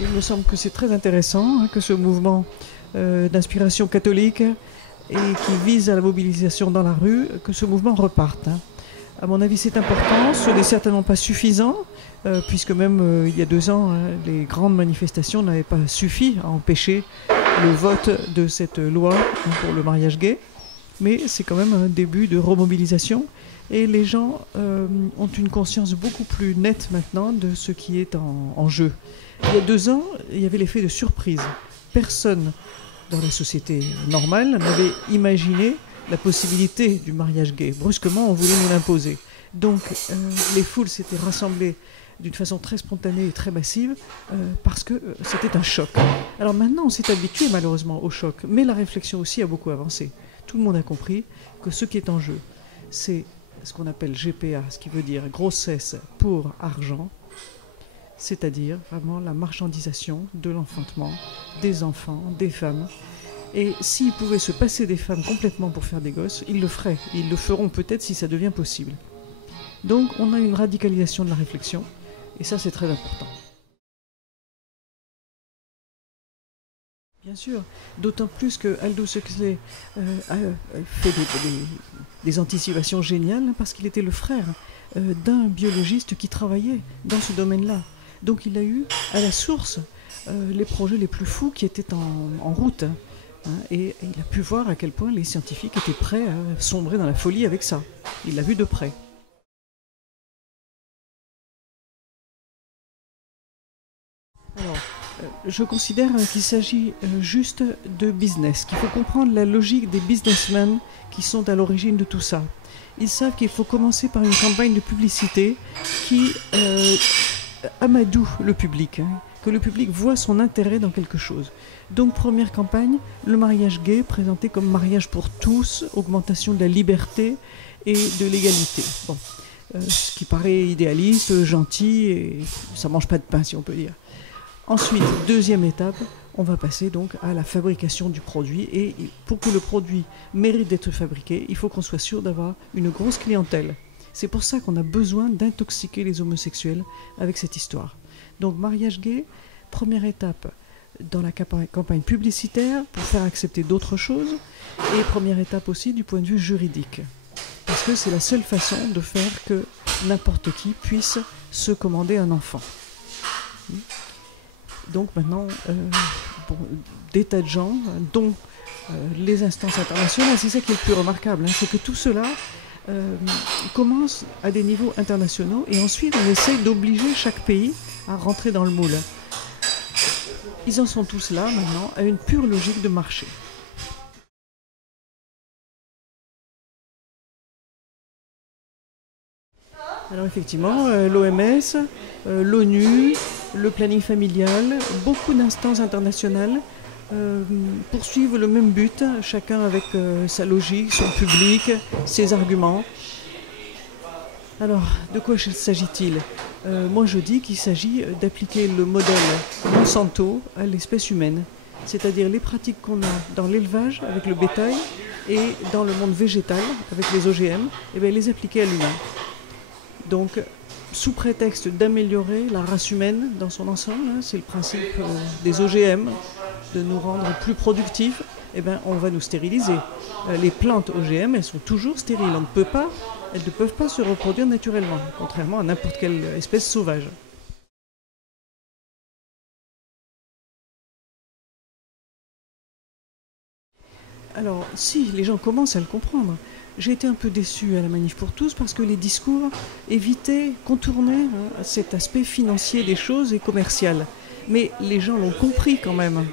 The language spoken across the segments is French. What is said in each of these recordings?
Il me semble que c'est très intéressant que ce mouvement d'inspiration catholique et qui vise à la mobilisation dans la rue, que ce mouvement reparte. À mon avis, c'est important. Ce n'est certainement pas suffisant, puisque même il y a 2 ans, les grandes manifestations n'avaient pas suffi à empêcher le vote de cette loi pour le mariage gay. Mais c'est quand même un début de remobilisation. Et les gens ont une conscience beaucoup plus nette maintenant de ce qui est en jeu. Il y a 2 ans, il y avait l'effet de surprise. Personne dans la société normale n'avait imaginé la possibilité du mariage gay. Brusquement, on voulait nous l'imposer. Donc, les foules s'étaient rassemblées d'une façon très spontanée et très massive parce que c'était un choc. Alors maintenant, on s'est habitué malheureusement au choc, mais la réflexion aussi a beaucoup avancé. Tout le monde a compris que ce qui est en jeu, c'est ce qu'on appelle GPA, ce qui veut dire grossesse pour argent, c'est-à-dire vraiment la marchandisation de l'enfantement, des enfants, des femmes. Et s'ils pouvaient se passer des femmes complètement pour faire des gosses, ils le feraient. Ils le feront peut-être si ça devient possible. Donc on a une radicalisation de la réflexion, et ça c'est très important. Bien sûr, d'autant plus que Aldous Huxley a fait des anticipations géniales parce qu'il était le frère d'un biologiste qui travaillait dans ce domaine-là. Donc il a eu à la source les projets les plus fous qui étaient en route. Et il a pu voir à quel point les scientifiques étaient prêts à sombrer dans la folie avec ça. Il l'a vu de près. Alors, je considère qu'il s'agit juste de business, qu'il faut comprendre la logique des businessmen qui sont à l'origine de tout ça. Ils savent qu'il faut commencer par une campagne de publicité qui amadoue le public, que le public voit son intérêt dans quelque chose. Donc première campagne, le mariage gay présenté comme mariage pour tous, augmentation de la liberté et de l'égalité. Bon, ce qui paraît idéaliste, gentil, et ça mange pas de pain si on peut dire. Ensuite, deuxième étape, on va passer donc à la fabrication du produit. Et pour que le produit mérite d'être fabriqué, il faut qu'on soit sûr d'avoir une grosse clientèle. C'est pour ça qu'on a besoin d'intoxiquer les homosexuels avec cette histoire. Donc mariage gay, première étape dans la campagne publicitaire pour faire accepter d'autres choses. Et première étape aussi du point de vue juridique. Parce que c'est la seule façon de faire que n'importe qui puisse se commander un enfant. Donc maintenant, des tas de gens, dont les instances internationales, c'est ça qui est le plus remarquable, c'est que tout cela commence à des niveaux internationaux et ensuite on essaye d'obliger chaque pays à rentrer dans le moule. Ils en sont tous là maintenant à une pure logique de marché. Alors effectivement, l'OMS, l'ONU, le planning familial, beaucoup d'instances internationales poursuivent le même but, chacun avec sa logique, son public, ses arguments. Alors, de quoi s'agit-il ? Moi je dis qu'il s'agit d'appliquer le modèle Monsanto à l'espèce humaine, c'est-à-dire les pratiques qu'on a dans l'élevage avec le bétail et dans le monde végétal avec les OGM, et bien les appliquer à l'humain. Donc, sous prétexte d'améliorer la race humaine dans son ensemble, c'est le principe des OGM, de nous rendre plus productifs, eh ben, on va nous stériliser. Les plantes OGM, elles sont toujours stériles. Elles ne peuvent pas se reproduire naturellement, contrairement à n'importe quelle espèce sauvage. Alors, si, les gens commencent à le comprendre. J'ai été un peu déçu à la Manif pour tous parce que les discours évitaient, contournaient cet aspect financier des choses et commercial. Mais les gens l'ont compris quand même.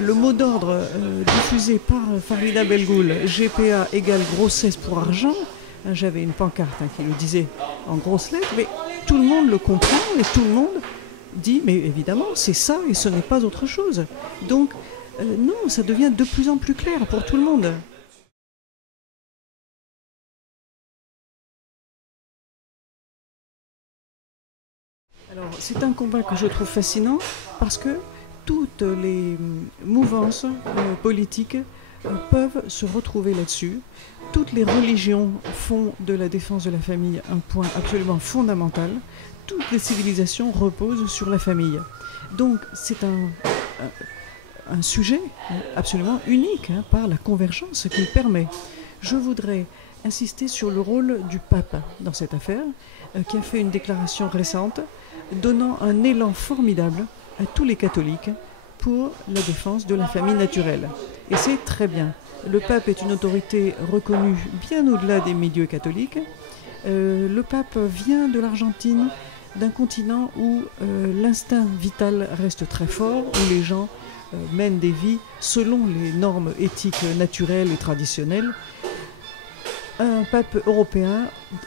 Le mot d'ordre diffusé par Farida Belgoul, GPA égale grossesse pour argent, j'avais une pancarte qui le disait en grosses lettres, mais tout le monde le comprend et tout le monde dit, mais évidemment, c'est ça et ce n'est pas autre chose. Donc, non, ça devient de plus en plus clair pour tout le monde. Alors, c'est un combat que je trouve fascinant parce que toutes les mouvances politiques peuvent se retrouver là-dessus. Toutes les religions font de la défense de la famille un point absolument fondamental. Toutes les civilisations reposent sur la famille. Donc c'est un sujet absolument unique par la convergence qu'il permet. Je voudrais insister sur le rôle du pape dans cette affaire, qui a fait une déclaration récente donnant un élan formidable à tous les catholiques pour la défense de la famille naturelle. Et c'est très bien. Le pape est une autorité reconnue bien au-delà des milieux catholiques. Le pape vient de l'Argentine, d'un continent où l'instinct vital reste très fort, où les gens mènent des vies selon les normes éthiques naturelles et traditionnelles. Un pape européen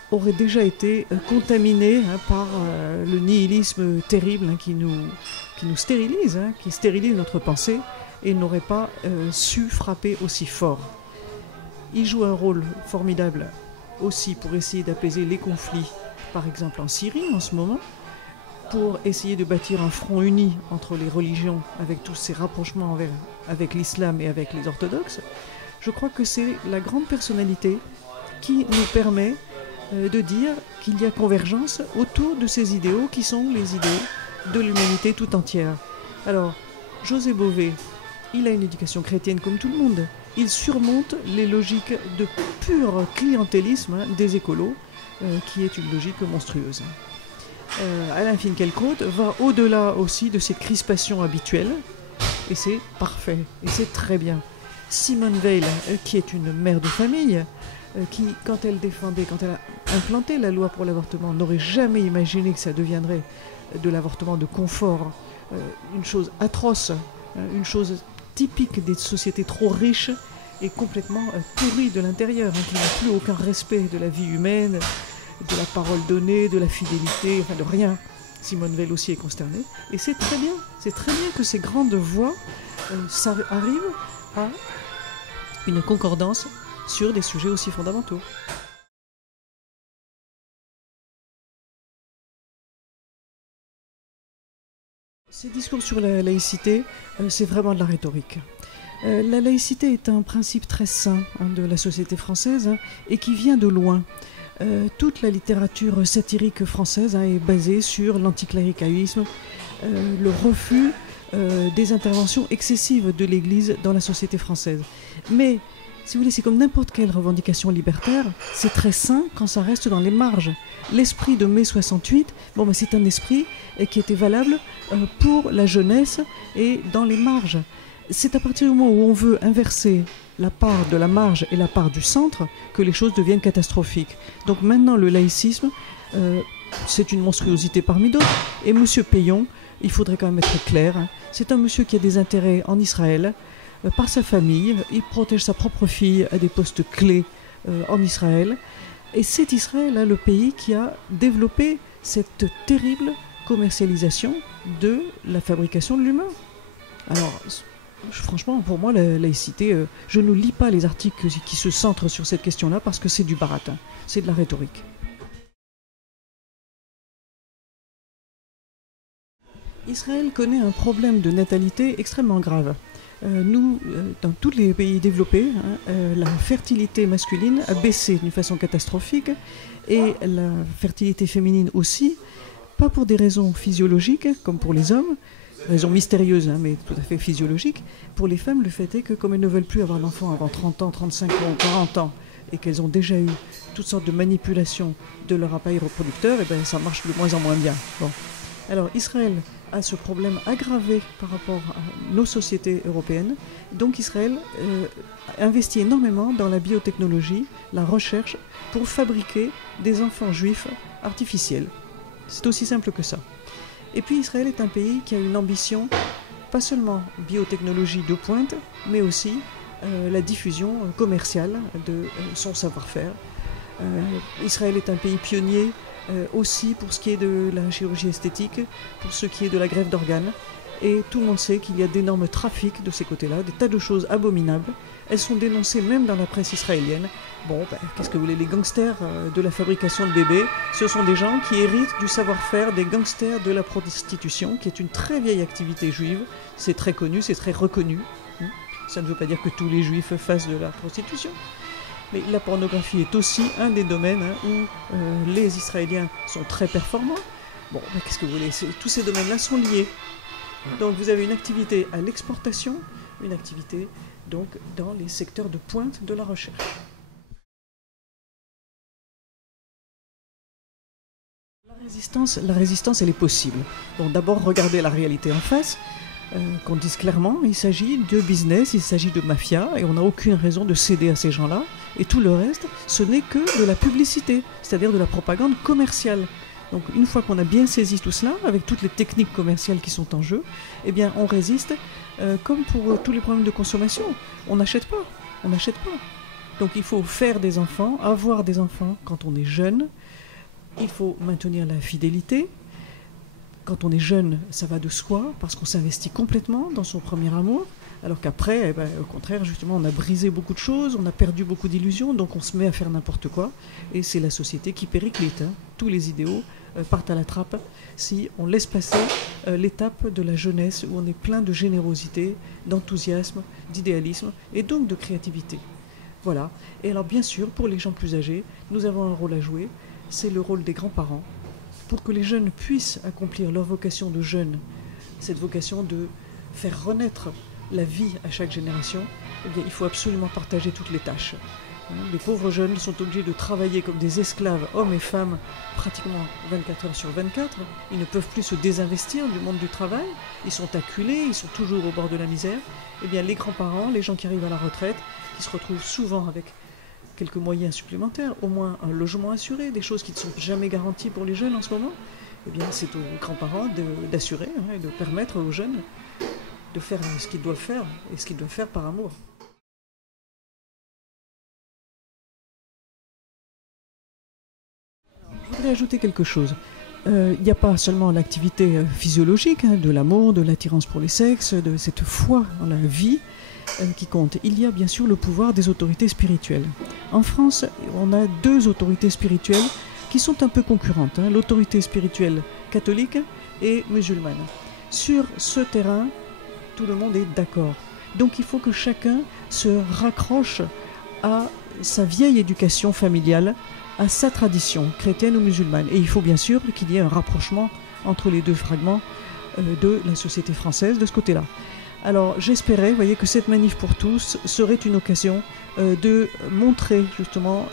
aurait déjà été contaminé par le nihilisme terrible qui nous stérilise, qui stérilise notre pensée, et n'aurait pas su frapper aussi fort. Il joue un rôle formidable aussi pour essayer d'apaiser les conflits, par exemple en Syrie en ce moment, pour essayer de bâtir un front uni entre les religions avec tous ces rapprochements avec l'islam et avec les orthodoxes. Je crois que c'est la grande personnalité qui nous permet de dire qu'il y a convergence autour de ces idéaux qui sont les idéaux de l'humanité tout entière. Alors, José Bové, il a une éducation chrétienne comme tout le monde. Il surmonte les logiques de pur clientélisme des écolos, qui est une logique monstrueuse. Alain Finkielkraut va au-delà aussi de cette crispation habituelle, et c'est parfait, et c'est très bien. Simone Veil, qui est une mère de famille, qui, quand elle a implanté la loi pour l'avortement, n'aurait jamais imaginé que ça deviendrait de l'avortement de confort, une chose atroce, une chose typique des sociétés trop riches et complètement pourries de l'intérieur, qui n'ont plus aucun respect de la vie humaine, de la parole donnée, de la fidélité, enfin de rien. Simone Veil aussi est consternée. Et c'est très bien que ces grandes voix arrivent à une concordance sur des sujets aussi fondamentaux. Ces discours sur la laïcité, c'est vraiment de la rhétorique. La laïcité est un principe très sain de la société française et qui vient de loin. Toute la littérature satirique française est basée sur l'anticléricalisme, le refus des interventions excessives de l'Église dans la société française. Mais, si vous voulez, c'est comme n'importe quelle revendication libertaire, c'est très sain quand ça reste dans les marges. L'esprit de mai 68, c'est un esprit qui était valable pour la jeunesse et dans les marges. C'est à partir du moment où on veut inverser la part de la marge et la part du centre que les choses deviennent catastrophiques. Donc maintenant, le laïcisme, c'est une monstruosité parmi d'autres. Et M. Payon, il faudrait quand même être clair, c'est un monsieur qui a des intérêts en Israël, par sa famille, il protège sa propre fille à des postes clés en Israël. Et c'est Israël, le pays qui a développé cette terrible commercialisation de la fabrication de l'humain. Alors, franchement, pour moi, la laïcité, je ne lis pas les articles qui se centrent sur cette question-là parce que c'est du baratin, c'est de la rhétorique. Israël connaît un problème de natalité extrêmement grave. Nous, dans tous les pays développés, la fertilité masculine a baissé d'une façon catastrophique et la fertilité féminine aussi, pas pour des raisons physiologiques comme pour les hommes, raisons mystérieuses mais tout à fait physiologiques. Pour les femmes, le fait est que comme elles ne veulent plus avoir d'enfants avant 30 ans, 35 ans ou 40 ans et qu'elles ont déjà eu toutes sortes de manipulations de leur appareil reproducteur, ça marche de moins en moins bien. Bon. Alors Israël a ce problème aggravé par rapport à nos sociétés européennes. Donc Israël investit énormément dans la biotechnologie, la recherche, pour fabriquer des enfants juifs artificiels. C'est aussi simple que ça. Et puis Israël est un pays qui a une ambition, pas seulement biotechnologie de pointe, mais aussi la diffusion commerciale de son savoir-faire. Israël est un pays pionnier aussi pour ce qui est de la chirurgie esthétique, pour ce qui est de la greffe d'organes. Et tout le monde sait qu'il y a d'énormes trafics de ces côtés-là, des tas de choses abominables. Elles sont dénoncées même dans la presse israélienne. Qu'est-ce que vous voulez, les gangsters de la fabrication de bébés, ce sont des gens qui héritent du savoir-faire des gangsters de la prostitution, qui est une très vieille activité juive. C'est très connu, c'est très reconnu. Ça ne veut pas dire que tous les juifs fassent de la prostitution. Mais la pornographie est aussi un des domaines où les Israéliens sont très performants. Qu'est-ce que vous voulez, tous ces domaines-là sont liés. Donc vous avez une activité à l'exportation, une activité donc dans les secteurs de pointe de la recherche. La résistance, elle est possible. Donc d'abord, regardez la réalité en face, qu'on dise clairement, il s'agit de business, il s'agit de mafia, et on n'a aucune raison de céder à ces gens-là. Et tout le reste, ce n'est que de la publicité, c'est-à-dire de la propagande commerciale. Donc une fois qu'on a bien saisi tout cela, avec toutes les techniques commerciales qui sont en jeu, eh bien on résiste, comme pour tous les problèmes de consommation. On n'achète pas, on n'achète pas. Donc il faut faire des enfants, avoir des enfants quand on est jeune. Il faut maintenir la fidélité. Quand on est jeune, ça va de soi, parce qu'on s'investit complètement dans son premier amour, alors qu'après, eh ben, au contraire, justement, on a brisé beaucoup de choses, on a perdu beaucoup d'illusions, donc on se met à faire n'importe quoi, et c'est la société qui périclite. Hein. Tous les idéaux partent à la trappe si on laisse passer l'étape de la jeunesse, où on est plein de générosité, d'enthousiasme, d'idéalisme, et donc de créativité. Voilà. Et alors, bien sûr, pour les gens plus âgés, nous avons un rôle à jouer, c'est le rôle des grands-parents, pour que les jeunes puissent accomplir leur vocation de jeunes, cette vocation de faire renaître la vie à chaque génération, eh bien, il faut absolument partager toutes les tâches. Les pauvres jeunes sont obligés de travailler comme des esclaves, hommes et femmes, pratiquement 24 heures sur 24. Ils ne peuvent plus se désinvestir du monde du travail. Ils sont acculés, ils sont toujours au bord de la misère. Eh bien, les grands-parents, les gens qui arrivent à la retraite, qui se retrouvent souvent avec quelques moyens supplémentaires, au moins un logement assuré, des choses qui ne sont jamais garanties pour les jeunes en ce moment, eh bien c'est aux grands-parents d'assurer et de permettre aux jeunes de faire ce qu'ils doivent faire, et ce qu'ils doivent faire par amour. Je voudrais ajouter quelque chose. Il n'y a pas seulement l'activité physiologique, de l'amour, de l'attirance pour les sexes, de cette foi dans la vie, qui compte. Il y a bien sûr le pouvoir des autorités spirituelles. En France, on a deux autorités spirituelles qui sont un peu concurrentes, hein, l'autorité spirituelle catholique et musulmane. Sur ce terrain, tout le monde est d'accord. Donc il faut que chacun se raccroche à sa vieille éducation familiale, à sa tradition chrétienne ou musulmane. Et il faut bien sûr qu'il y ait un rapprochement entre les deux fragments de la société française de ce côté-là. Alors j'espérais, vous voyez, que cette manif pour tous serait une occasion de montrer justement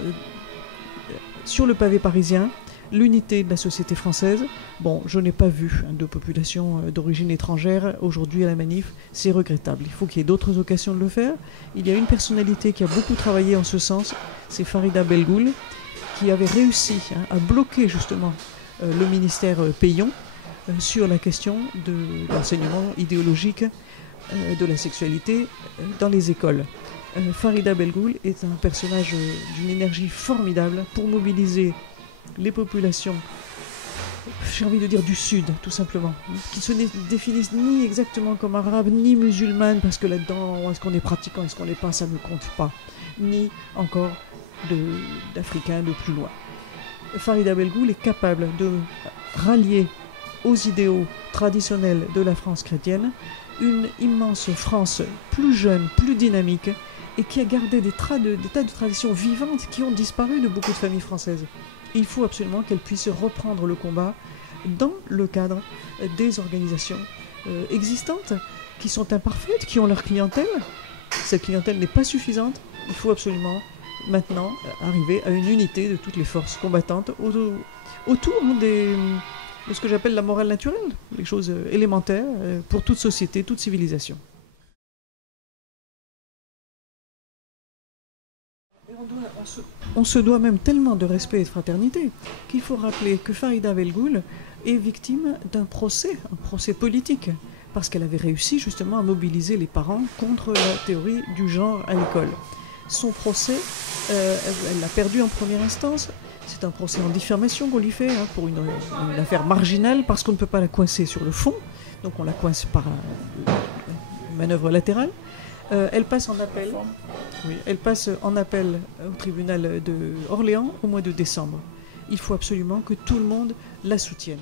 sur le pavé parisien l'unité de la société française. Bon, je n'ai pas vu de population d'origine étrangère aujourd'hui à la manif, c'est regrettable. Il faut qu'il y ait d'autres occasions de le faire. Il y a une personnalité qui a beaucoup travaillé en ce sens, c'est Farida Belgoul, qui avait réussi à bloquer justement le ministère Peillon sur la question de l'enseignement idéologique de la sexualité dans les écoles. Farida Belgoul est un personnage d'une énergie formidable pour mobiliser les populations, j'ai envie de dire du Sud, tout simplement, qui se définissent ni exactement comme arabes, ni musulmanes, parce que là-dedans, est-ce qu'on est pratiquant, est-ce qu'on n'est pas, ça ne compte pas, ni encore d'Africains de plus loin. Farida Belgoul est capable de rallier aux idéaux traditionnels de la France chrétienne une immense France plus jeune, plus dynamique, et qui a gardé des tas de traditions vivantes qui ont disparu de beaucoup de familles françaises. Il faut absolument qu'elle puisse reprendre le combat dans le cadre des organisations existantes, qui sont imparfaites, qui ont leur clientèle. Cette clientèle n'est pas suffisante. Il faut absolument maintenant arriver à une unité de toutes les forces combattantes autour de ce que j'appelle la morale naturelle, les choses élémentaires pour toute société, toute civilisation. On se doit même tellement de respect et de fraternité qu'il faut rappeler que Farida Belgoul est victime d'un procès, un procès politique, parce qu'elle avait réussi justement à mobiliser les parents contre la théorie du genre à l'école. Son procès, elle l'a perdu en première instance. C'est un procès en diffamation qu'on lui fait pour une affaire marginale, parce qu'on ne peut pas la coincer sur le fond, donc on la coince par une manœuvre latérale. Elle passe en appel. Oui, elle passe en appel au tribunal de Orléans au mois de décembre. Il faut absolument que tout le monde la soutienne.